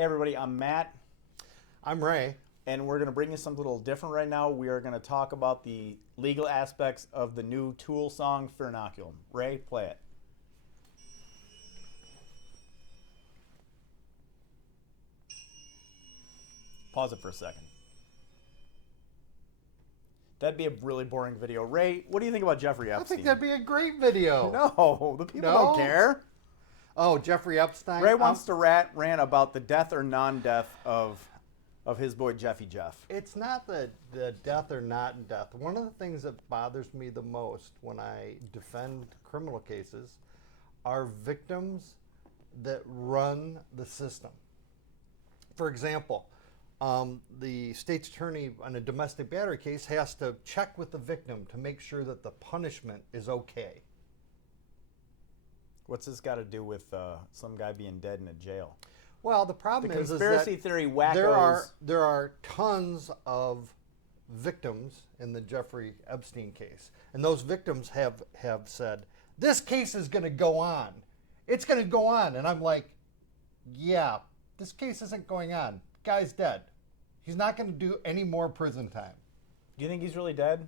Hey everybody, I'm Matt, I'm Ray. and we're going to bring you something a little different right now. We are going to talk about the legal aspects of the new Tool song, Fear Inoculum. Ray, play it. Pause it for a second. That'd be a really boring video. Ray, what do you think about Jeffrey Epstein? I think that'd be a great video. No, the people don't care. Oh, Jeffrey Epstein. Ray wants to rant about the death or non-death of his boy Jeffy Jeff. It's not the death or not death. One of the things that bothers me the most when I defend criminal cases are victims that run the system. For example, the state's attorney on a domestic battery case has to check with the victim to make sure that the punishment is okay. What's this got to do with some guy being dead in a jail? Well, the problem The is conspiracy that theory wackos. there are tons of victims in the Jeffrey Epstein case, and those victims have said this case is going to go on. It's going to go on, and I'm like, yeah, this case isn't going on. Guy's dead. He's not going to do any more prison time. Do you think he's really dead?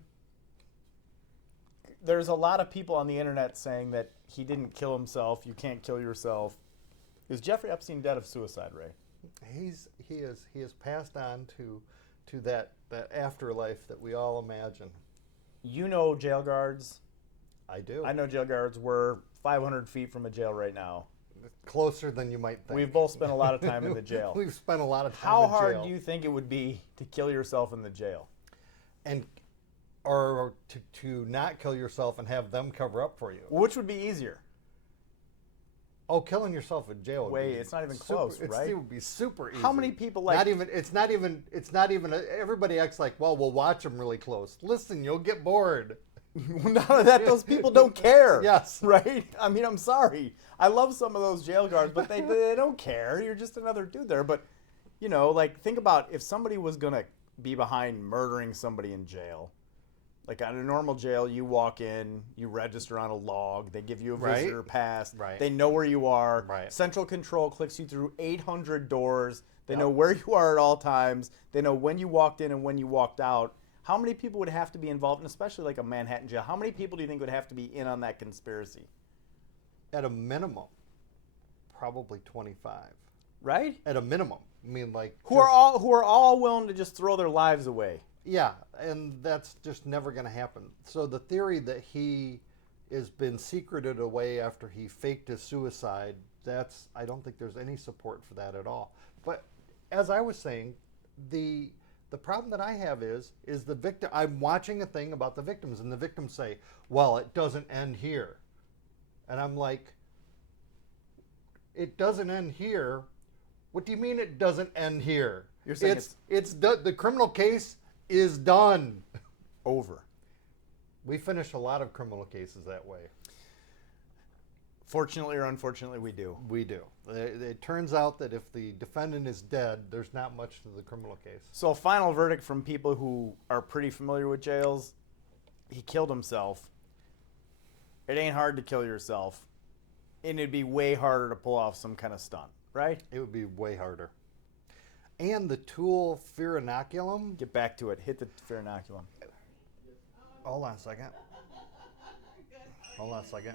There's a lot of people on the internet saying that he didn't kill himself. You can't kill yourself. Is Jeffrey Epstein dead of suicide, Ray? He has passed on to that afterlife that we all imagine. You know jail guards. I do. I know jail guards. We're 500 feet from a jail right now. Closer than you might think. We've both spent a lot of time in the jail. We've spent a lot of time How in jail. hard do you think it would be to kill yourself in the jail? Or to not kill yourself and have them cover up for you? Which would be easier? Oh, killing yourself in jail would be It's not even close, right? It would be super easy. How many people like... It's not even, everybody acts like, well, we'll watch them really close. Listen, you'll get bored. None of that, those people don't care. Yes. Right? I mean, I'm sorry. I love some of those jail guards, but they don't care. You're just another dude there. But, you know, like, think about if somebody was going to be behind murdering somebody in jail. Like, at a normal jail, you walk in, you register on a log, they give you a visitor pass, they know where you are. Central Control clicks you through 800 doors. They know where you are at all times. They know when you walked in and when you walked out. How many people would have to be involved, and especially like a Manhattan jail, how many people do you think would have to be in on that conspiracy? At a minimum, probably 25. Right? At a minimum. I mean, like... Who are all willing to just throw their lives away. Yeah, and that's just never going to happen. So the theory that he has been secreted away after he faked his suicide, I don't think there's any support for that at all. But as I was saying, the problem that I have is the victim. I'm watching a thing about the victims, and the victims say, well, it doesn't end here. And I'm like, it doesn't end here? What do you mean it doesn't end here? You're saying the criminal case is done. Over. We finish a lot of criminal cases that way. Fortunately or unfortunately, we do. We do. It turns out that if the defendant is dead, there's not much to the criminal case. So a final verdict from people who are pretty familiar with jails, he killed himself. It ain't hard to kill yourself. And it'd be way harder to pull off some kind of stunt, right? It would be way harder. And the Tool Fear Inoculum. Get back to it. Hit the Fear Inoculum. Hold on a second. Hold on a second.